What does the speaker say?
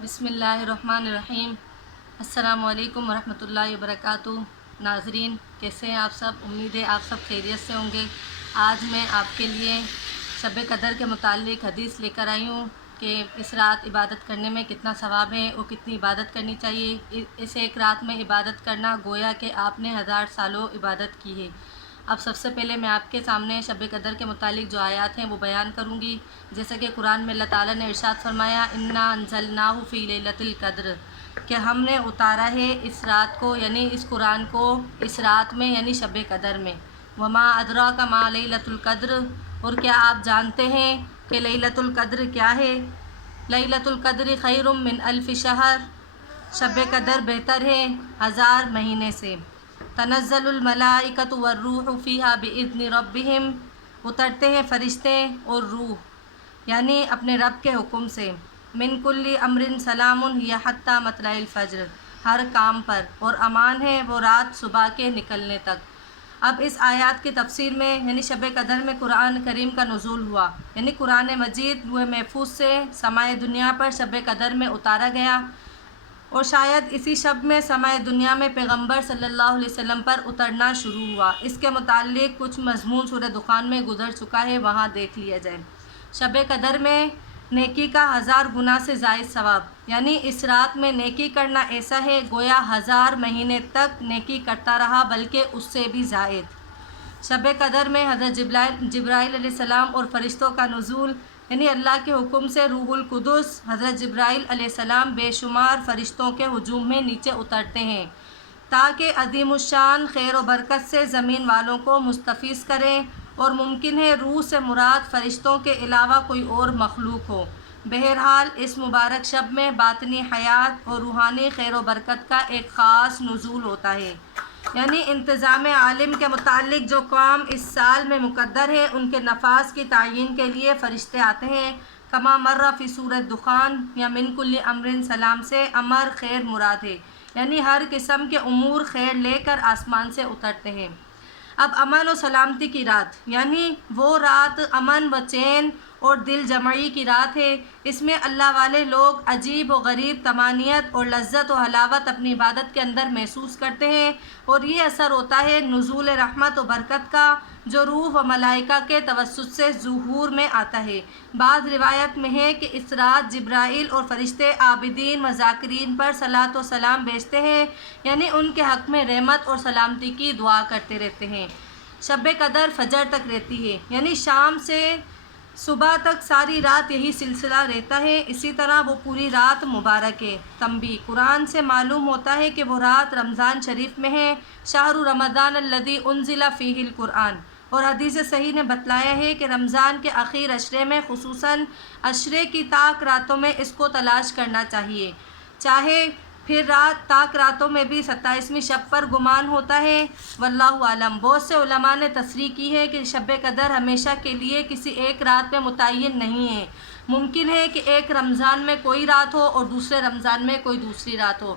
بسم اللہ الرحمن الرحیم۔ السلام علیکم ورحمۃ اللہ وبرکاتہ۔ ناظرین، کیسے ہیں آپ سب؟ امید ہے آپ سب خیریت سے ہوں گے۔ آج میں آپ کے لیے شب قدر کے متعلق حدیث لے کر آئی ہوں کہ اس رات عبادت کرنے میں کتنا ثواب ہے اور کتنی عبادت کرنی چاہیے۔ اس ایک رات میں عبادت کرنا گویا کہ آپ نے 1000 سالوں عبادت کی ہے۔ اب سب سے پہلے میں آپ کے سامنے شب قدر کے متعلق جو آیات ہیں وہ بیان کروں گی۔ جیسا کہ قرآن میں اللہ تعالیٰ نے ارشاد فرمایا، انا انزلناہ فی لیلۃ القدر، کہ ہم نے اتارا ہے اس رات کو، یعنی اس قرآن کو اس رات میں، یعنی شب قدر میں۔ وما ادراک ما لیلۃ القدر، اور کیا آپ جانتے ہیں کہ لیلۃ القدر کیا ہے؟ لیلۃ القدر خیر من الف شہر، شب قدر بہتر ہے 1000 مہینے سے۔ تنزل الملائکۃ والروح فیہا باذن ربہم، اترتے ہیں فرشتے اور روح، یعنی اپنے رب کے حکم سے۔ من کل امر سلام ہی حتی مطلع الفجر، ہر کام پر، اور امان ہے وہ رات صبح کے نکلنے تک۔ اب اس آیات کی تفسیر میں، یعنی شب قدر میں قرآن کریم کا نزول ہوا، یعنی قرآن مجید لوح محفوظ سے سماع دنیا پر شب قدر میں اتارا گیا، اور شاید اسی شب میں سماع دنیا میں پیغمبر صلی اللہ علیہ وسلم پر اترنا شروع ہوا۔ اس کے متعلق کچھ مضمون سورہ دخان میں گزر چکا ہے، وہاں دیکھ لیا جائے۔ شب قدر میں نیکی کا 1000 گنا سے زائد ثواب، یعنی اس رات میں نیکی کرنا ایسا ہے گویا 1000 مہینے تک نیکی کرتا رہا، بلکہ اس سے بھی زائد۔ شب قدر میں حضرت جبرائیل علیہ السلام اور فرشتوں کا نزول، یعنی اللہ کے حکم سے روح القدس حضرت جبرائیل علیہ السلام بے شمار فرشتوں کے ہجوم میں نیچے اترتے ہیں تاکہ عظیم الشان خیر و برکت سے زمین والوں کو مستفیض کریں، اور ممکن ہے روح سے مراد فرشتوں کے علاوہ کوئی اور مخلوق ہو۔ بہرحال اس مبارک شب میں باطنی حیات اور روحانی خیر و برکت کا ایک خاص نزول ہوتا ہے، یعنی انتظام عالم کے متعلق جو کام اس سال میں مقدر ہے ان کے نفاذ کی تعیین کے لیے فرشتے آتے ہیں۔ کما مر فی سورۃ دخان، یا من کل امر سلام سے امر خیر مراد ہے، یعنی ہر قسم کے امور خیر لے کر آسمان سے اترتے ہیں۔ اب امن و سلامتی کی رات، یعنی وہ رات امن و چین اور دل جمعی کی رات ہے۔ اس میں اللہ والے لوگ عجیب و غریب طمانینت اور لذت و حلاوت اپنی عبادت کے اندر محسوس کرتے ہیں، اور یہ اثر ہوتا ہے نزول رحمت و برکت کا، جو روح و ملائکہ کے توسط سے ظہور میں آتا ہے۔ بعض روایت میں ہے کہ اس رات جبرائیل اور فرشتے عابدین و ذاکرین پر صلاۃ و سلام بھیجتے ہیں، یعنی ان کے حق میں رحمت اور سلامتی کی دعا کرتے رہتے ہیں۔ شب قدر فجر تک رہتی ہے، یعنی شام سے صبح تک ساری رات یہی سلسلہ رہتا ہے، اسی طرح وہ پوری رات مبارک ہے۔ تنبیہ: قرآن سے معلوم ہوتا ہے کہ وہ رات رمضان شریف میں ہے، شہر رمضان الذی انزل فیہ القرآن، اور حدیث صحیح نے بتلایا ہے کہ رمضان کے اخیر عشرے میں، خصوصاً عشرے کی طاق راتوں میں اس کو تلاش کرنا چاہیے۔ چاہے پھر طاق راتوں میں بھی 27ویں شب پر گمان ہوتا ہے، واللہ عالم۔ بہت سے علماء نے تصریح کی ہے کہ شب قدر ہمیشہ کے لیے کسی ایک رات میں متعین نہیں ہے، ممکن ہے کہ ایک رمضان میں کوئی رات ہو اور دوسرے رمضان میں کوئی دوسری رات ہو۔